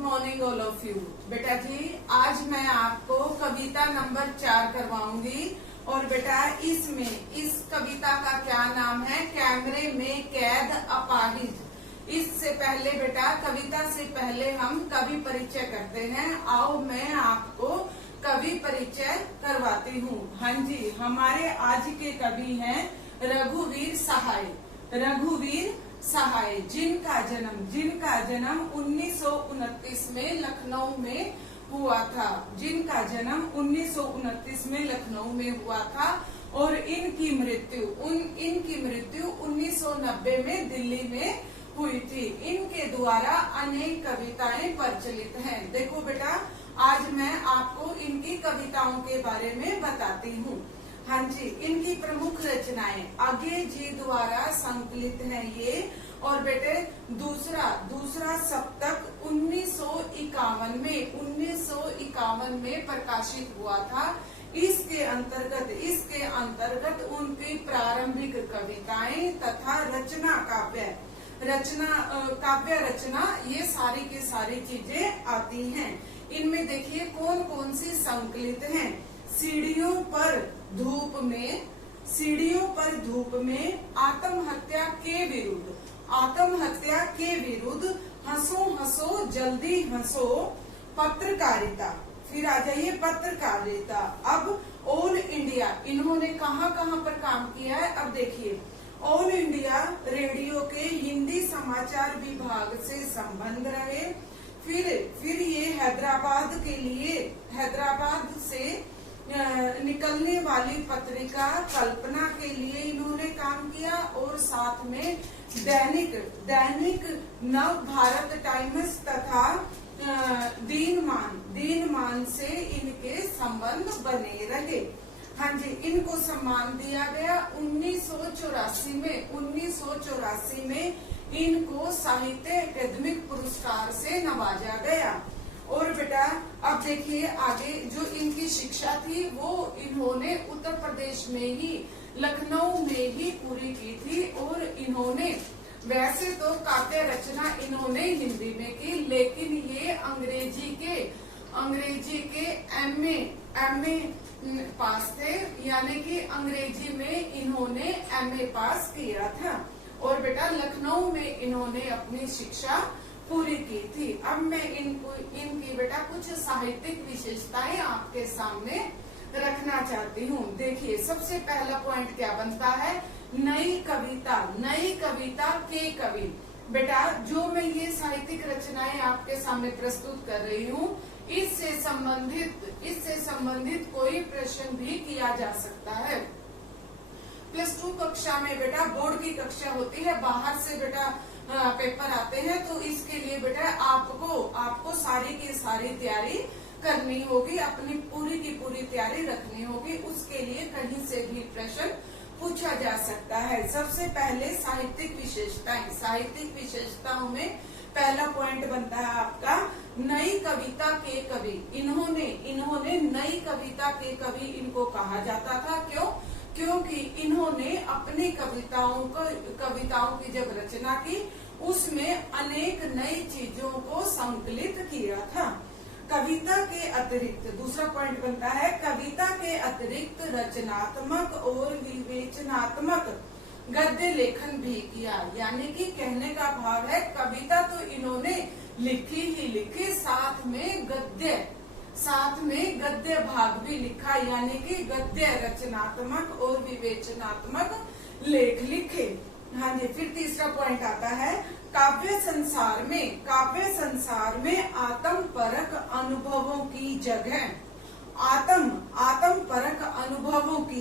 Morning all of you. बेटा जी, आज मैं आपको कविता नंबर 4 करवाऊंगी। और बेटा इस कविता का क्या नाम है? कैमरे में कैद अपाहिज। इससे पहले बेटा, कविता से पहले हम कवि परिचय करते हैं। आओ मैं आपको कवि परिचय करवाती हूँ। हाँ जी, हमारे आज के कवि हैं रघुवीर सहाय। रघुवीर सहाय जिनका जन्म 1929 में लखनऊ में हुआ था। जिनका जन्म 1929 में लखनऊ में हुआ था और इनकी मृत्यु 1990 में दिल्ली में हुई थी। इनके द्वारा अनेक कविताएं प्रचलित हैं। देखो बेटा, आज मैं आपको इनकी कविताओं के बारे में बताती हूँ। हाँ जी, इनकी प्रमुख रचनाएं अगे जी द्वारा संकलित है ये। और बेटे दूसरा सप्तक 1951 में प्रकाशित हुआ था। इसके अंतर्गत उनकी प्रारंभिक कविताएं तथा काव्य रचना ये सारी की सारी चीजें आती हैं। इनमें देखिए कौन कौन सी संकलित हैं। सीढ़ियों पर धूप में आत्महत्या के विरुद्ध हंसो जल्दी हंसो, पत्रकारिता। फिर आ जाइए पत्रकारिता। अब ऑल इंडिया, इन्होंने कहाँ पर काम किया है? अब देखिए, ऑल इंडिया रेडियो के हिंदी समाचार विभाग से संबंध रहे। फिर ये हैदराबाद से निकलने वाली पत्रिका कल्पना के लिए इन्होंने काम किया। और साथ में दैनिक नव भारत टाइम्स तथा दीनमान से इनके संबंध बने रहे। हाँ जी, इनको सम्मान दिया गया 1984 में इनको साहित्य अकादमिक पुरस्कार से नवाजा गया। और बेटा अब देखिए आगे, जो इनकी शिक्षा थी वो इन्होंने उत्तर प्रदेश में ही लखनऊ में ही पूरी की थी। और इन्होंने वैसे तो काव्य रचना इन्होंने हिंदी में की, लेकिन ये अंग्रेजी के एमए पास थे, यानी कि अंग्रेजी में इन्होंने एमए पास किया था। और बेटा लखनऊ में इन्होंने अपनी शिक्षा पूरी की थी। अब मैं इनकी बेटा कुछ साहित्यिक विशेषताएं आपके सामने रखना चाहती हूँ। देखिए, सबसे पहला पॉइंट क्या बनता है? नई कविता के कवि। बेटा, जो मैं ये साहित्यिक रचनाएं आपके सामने प्रस्तुत कर रही हूँ, इससे संबंधित कोई प्रश्न भी किया जा सकता है। +2 कक्षा में बेटा, बोर्ड की कक्षा होती है, बाहर से बेटा पेपर आते हैं, तो इसके लिए बेटा आपको सारी की सारी तैयारी करनी होगी, अपनी पूरी की पूरी तैयारी रखनी होगी। उसके लिए कहीं से भी प्रश्न पूछा जा सकता है। सबसे पहले साहित्यिक विशेषताओं में पहला पॉइंट बनता है आपका नई कविता के कवि। इन्होंने नई कविता के कवि इनको कहा जाता था। क्योंकि इन्होंने अपनी कविताओं की जब रचना की, उसमें अनेक नई चीजों को संकलित किया था। कविता के अतिरिक्त दूसरा पॉइंट बनता है, कविता के अतिरिक्त रचनात्मक और विवेचनात्मक गद्य लेखन भी किया। यानी कि कहने का भाव है, कविता तो इन्होंने लिखी ही लिखी, साथ में गद्य भाग भी लिखा, यानी कि गद्य रचनात्मक और विवेचनात्मक लेख लिखे। हाँ जी, फिर तीसरा पॉइंट आता है, काव्य संसार में आत्मपरक अनुभवों की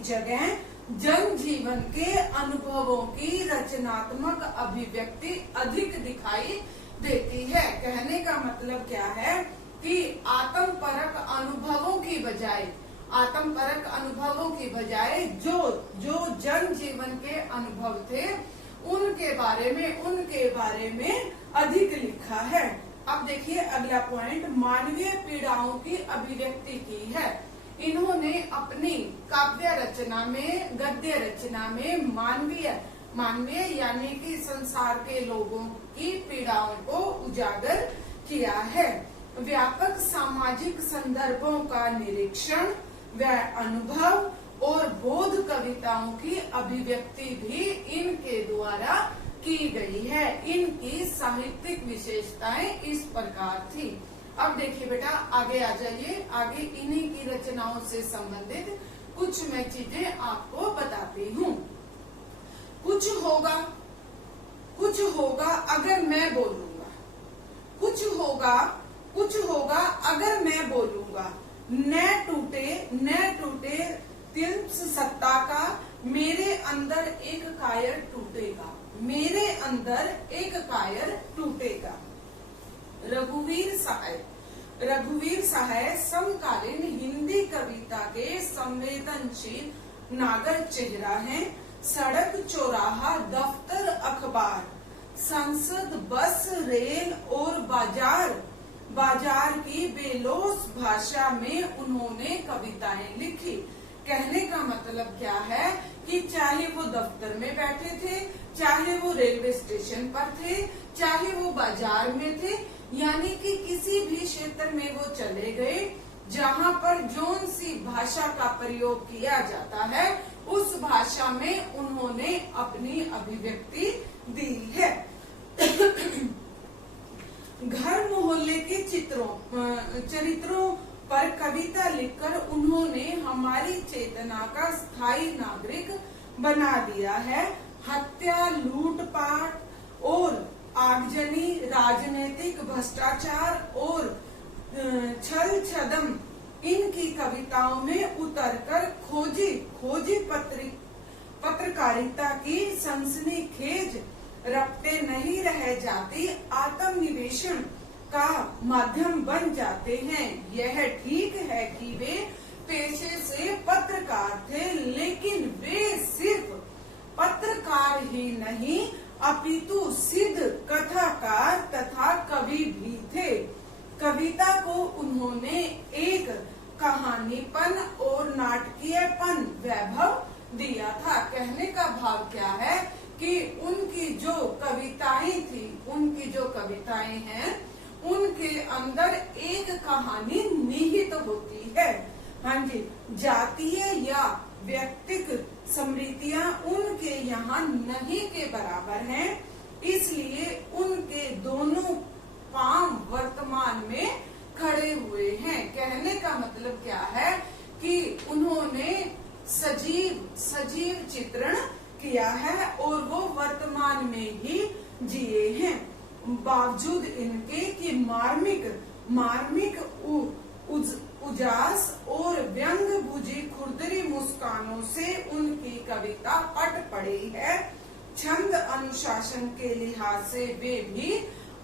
जगह जन जीवन के अनुभवों की रचनात्मक अभिव्यक्ति अधिक दिखाई देती है। कहने का मतलब क्या है कि आत्मपरक अनुभवों की बजाय जो जन जीवन के अनुभव थे उनके बारे में अधिक लिखा है। अब देखिए अगला पॉइंट, मानवीय पीड़ाओं की अभिव्यक्ति की है। इन्होंने अपनी गद्य रचना में मानवीय यानी कि संसार के लोगों की पीड़ाओं को उजागर किया है। व्यापक सामाजिक संदर्भों का निरीक्षण व अनुभव और बोध कविताओं की अभिव्यक्ति भी इनके द्वारा की गई है। इनकी साहित्यिक विशेषताएं इस प्रकार थी। अब देखिए बेटा, आगे आ जाइए। आगे इन्हीं की रचनाओं से संबंधित कुछ मैं चीजें आपको बताती हूँ। कुछ होगा अगर मैं बोलूंगा, कुछ होगा अगर मैं बोलूंगा, न टूटे तिल्स सत्ता का, मेरे अंदर एक कायर टूटेगा, मेरे अंदर एक कायर टूटेगा। रघुवीर सहाय समकालीन हिंदी कविता के संवेदनशील नागर चेहरा हैं। सड़क, चौराहा, दफ्तर, अखबार, संसद, बस, रेल और बाजार की बेलोस भाषा में उन्होंने कविताएं लिखी। कहने का मतलब क्या है कि चाहे वो दफ्तर में बैठे थे, चाहे वो रेलवे स्टेशन पर थे, चाहे वो बाजार में थे, यानी कि किसी भी क्षेत्र में वो चले गए, जहाँ पर जौन सी भाषा का प्रयोग किया जाता है उस भाषा में उन्होंने अपनी अभिव्यक्ति दी है। घर मोहल्ले के चरित्रों पर कविता लिखकर उन्होंने हमारी चेतना का स्थायी नागरिक बना दिया है। हत्या, लूटपाट और आगजनी, राजनीतिक भ्रष्टाचार और छल छदम इनकी कविताओं में उतरकर खोजी पत्रकारिता की सनसनीखेज रपटे नहीं रह जाती, आत्मनिवेशन का माध्यम बन जाते हैं। यह ठीक है कि वे पेशे से पत्रकार थे, लेकिन वे सिर्फ पत्रकार ही नहीं अपितु सिद्ध कथाकार तथा कवि भी थे। कविता को उन्होंने एक कहानीपन और नाटकीयपन वैभव दिया था। कहने का भाव क्या है कि उनकी जो कविताएं हैं उनके अंदर एक कहानी निहित होती है। हाँ जी, जातीय या व्यक्तिगत स्मृतियां उनके यहाँ नहीं के बराबर हैं, इसलिए उनके दोनों पांव वर्तमान में खड़े हुए हैं। कहने का मतलब क्या है कि उन्होंने सजीव चित्रण किया है और वो वर्तमान में ही जिए हैं। बावजूद इनके कि मार्मिक उजास और व्यंग बुझी खुरदरी मुस्कानों से उनकी कविता पट पड़ी है। छंद अनुशासन के लिहाज से वे भी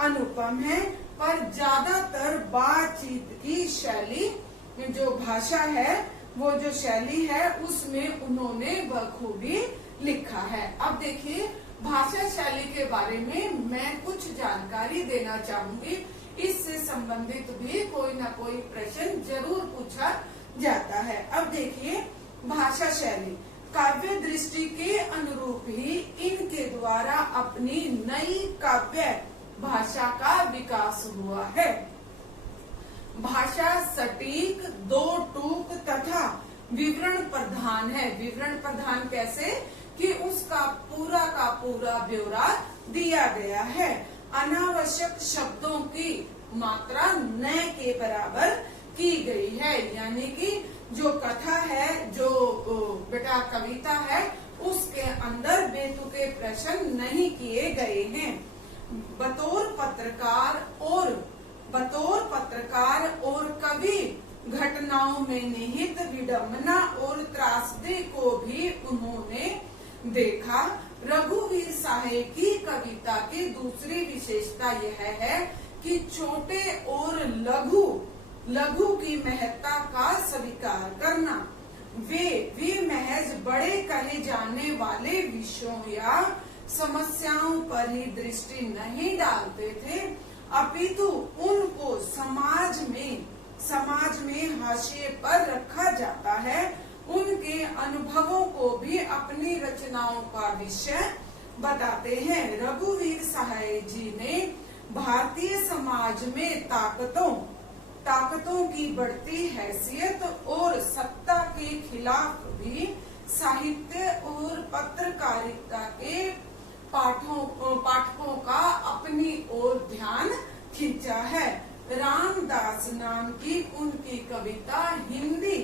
अनुपम है, पर ज्यादातर बातचीत की शैली जो भाषा है, वो जो शैली है उसमें उन्होंने बखूबी लिखा है। अब देखिए, भाषा शैली के बारे में मैं कुछ जानकारी देना चाहूंगी। इससे संबंधित भी कोई न कोई प्रश्न जरूर पूछा जाता है। अब देखिए, भाषा शैली काव्य दृष्टि के अनुरूप ही इनके द्वारा अपनी नई काव्य भाषा का विकास हुआ है। भाषा सटीक, दो टूक तथा विवरण प्रधान है। विवरण प्रधान कैसे कि उसका पूरा का पूरा ब्यौरा दिया गया है। अनावश्यक शब्दों की मात्रा न के बराबर की गई है, यानी कि जो कथा है, जो बेटा कविता है, उसके अंदर बेतुके प्रश्न नहीं किए गए हैं। बतौर पत्रकार और कवि घटनाओं में निहित विडंबना और त्रासदी को भी उन्होंने देखा। रघुवीर सहाय की कविता की दूसरी विशेषता यह है कि छोटे और लघु की महत्ता का स्वीकार करना। वे महज बड़े कहे जाने वाले विषयों या समस्याओं पर ही दृष्टि नहीं डालते थे, अपितु उनको समाज में हाशिए पर रखा जाता है। उनके अनुभवों को भी अपनी रचनाओं का विषय बताते हैं। रघुवीर सहाय जी ने भारतीय समाज में ताकतों की बढ़ती हैसियत और सत्ता के खिलाफ भी साहित्य और पत्रकारिता के पाठकों का अपनी ओर ध्यान खींचा है। रामदास नाम की उनकी कविता हिंदी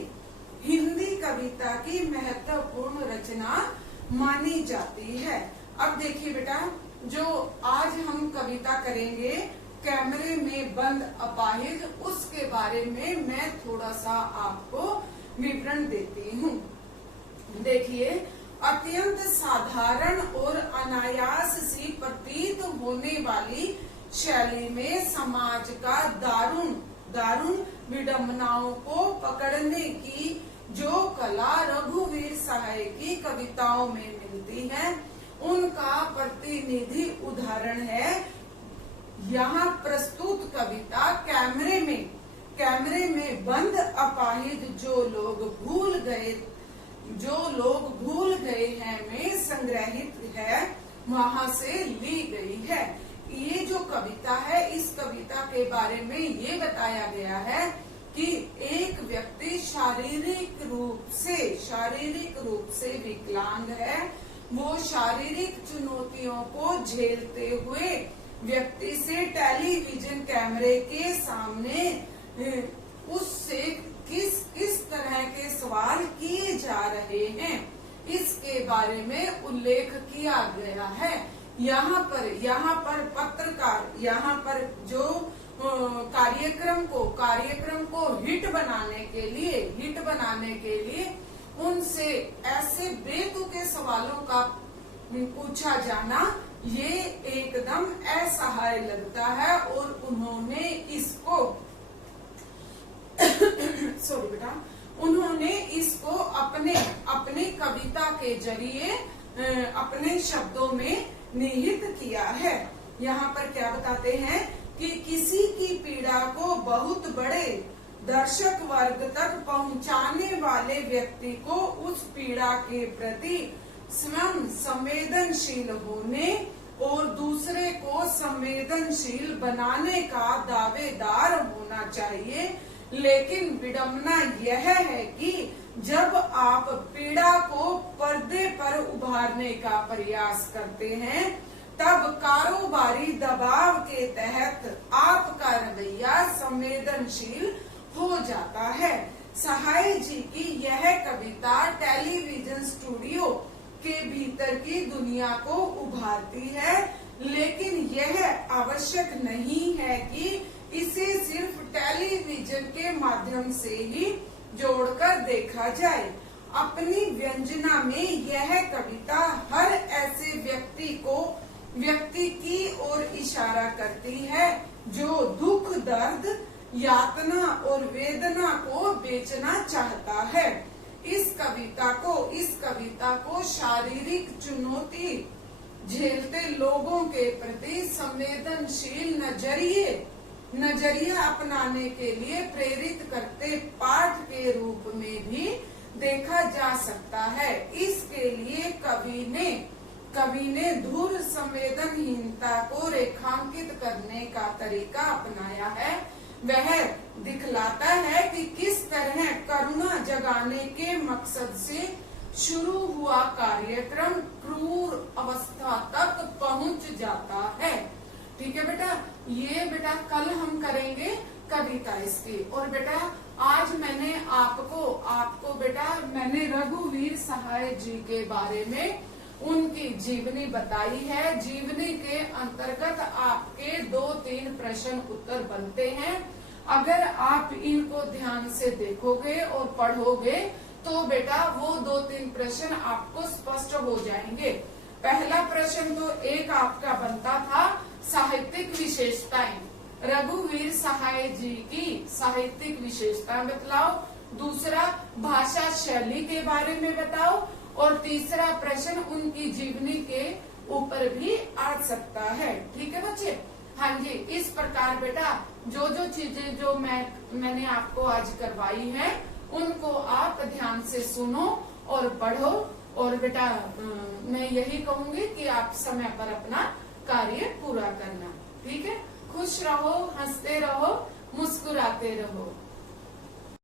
कविता की महत्वपूर्ण रचना मानी जाती है। अब देखिए बेटा, जो आज हम कविता करेंगे कैमरे में बंद अपाहिज, उसके बारे में मैं थोड़ा सा आपको विवरण देती हूँ। देखिए, अत्यंत साधारण और अनायास सी प्रतीत होने वाली शैली में समाज का दारुण विडंबनाओं को पकड़ने की जो कला रघुवीर सहाय की कविताओं में मिलती है, उनका प्रतिनिधि उदाहरण है यहाँ प्रस्तुत कविता कैमरे में बंद अपाहिज जो लोग भूल गए हैं में संग्रहित है, वहाँ से ली गई है। ये जो कविता है, इस कविता के बारे में ये बताया गया है कि एक व्यक्ति शारीरिक रूप से विकलांग है। वो शारीरिक चुनौतियों को झेलते हुए व्यक्ति से टेलीविजन कैमरे के सामने उससे किस तरह के सवाल किए जा रहे हैं, इसके बारे में उल्लेख किया गया है। यहाँ पर पत्रकार जो कार्यक्रम को हिट बनाने के लिए उनसे ऐसे बेतुके सवालों का पूछा जाना ये एकदम असहाय लगता है, और उन्होंने इसको अपने कविता के जरिए अपने शब्दों में निहित किया है। यहाँ पर क्या बताते हैं कि किसी की पीड़ा को बहुत बड़े दर्शक वर्ग तक पहुंचाने वाले व्यक्ति को उस पीड़ा के प्रति स्वयं संवेदनशील होने और दूसरे को संवेदनशील बनाने का दावेदार होना चाहिए। लेकिन विडंबना यह है कि जब आप पीड़ा को पर्दे पर उभारने का प्रयास करते हैं, तब कारोबारी दबाव के तहत आपका रवैया संवेदनशील हो जाता है। सहाय जी की यह कविता टेलीविजन स्टूडियो के भीतर की दुनिया को उभारती है, लेकिन यह आवश्यक नहीं है कि इसे सिर्फ टेलीविजन के माध्यम से ही जोड़कर देखा जाए। अपनी व्यंजना में यह कविता हर ऐसे व्यक्ति की ओर इशारा करती है जो दुख, दर्द, यातना और वेदना को बेचना चाहता है। इस कविता को शारीरिक चुनौती झेलते लोगों के प्रति संवेदनशील नजरिया अपनाने के लिए प्रेरित करते पाठ के रूप में भी देखा जा सकता है। इसके लिए कवि ने धुर संवेदनहीनता को रेखांकित करने का तरीका अपनाया है। वह दिखलाता है कि किस तरह करुणा जगाने के मकसद से शुरू हुआ कार्यक्रम क्रूर अवस्था तक पहुंच जाता है। ठीक है बेटा, ये बेटा कल हम करेंगे कविता इसकी। और बेटा आज मैंने आपको बेटा मैंने रघुवीर सहाय जी के बारे में उनकी जीवनी बताई है। जीवनी के अंतर्गत आपके 2-3 प्रश्न उत्तर बनते हैं। अगर आप इनको ध्यान से देखोगे और पढ़ोगे तो बेटा वो 2-3 प्रश्न आपको स्पष्ट हो जाएंगे। पहला प्रश्न तो एक आपका बनता था साहित्यिक विशेषताएं, रघुवीर सहाय जी की साहित्यिक विशेषताएं बतलाओ। दूसरा भाषा शैली के बारे में बताओ। और तीसरा प्रश्न उनकी जीवनी के ऊपर भी आ सकता है। ठीक है बच्चे? हाँ जी, इस प्रकार बेटा जो चीजें जो मैंने आपको आज करवाई है उनको आप ध्यान से सुनो और पढ़ो। और बेटा मैं यही कहूंगी कि आप समय पर अपना कार्य पूरा करना। ठीक है? खुश रहो, हंसते रहो, मुस्कुराते रहो।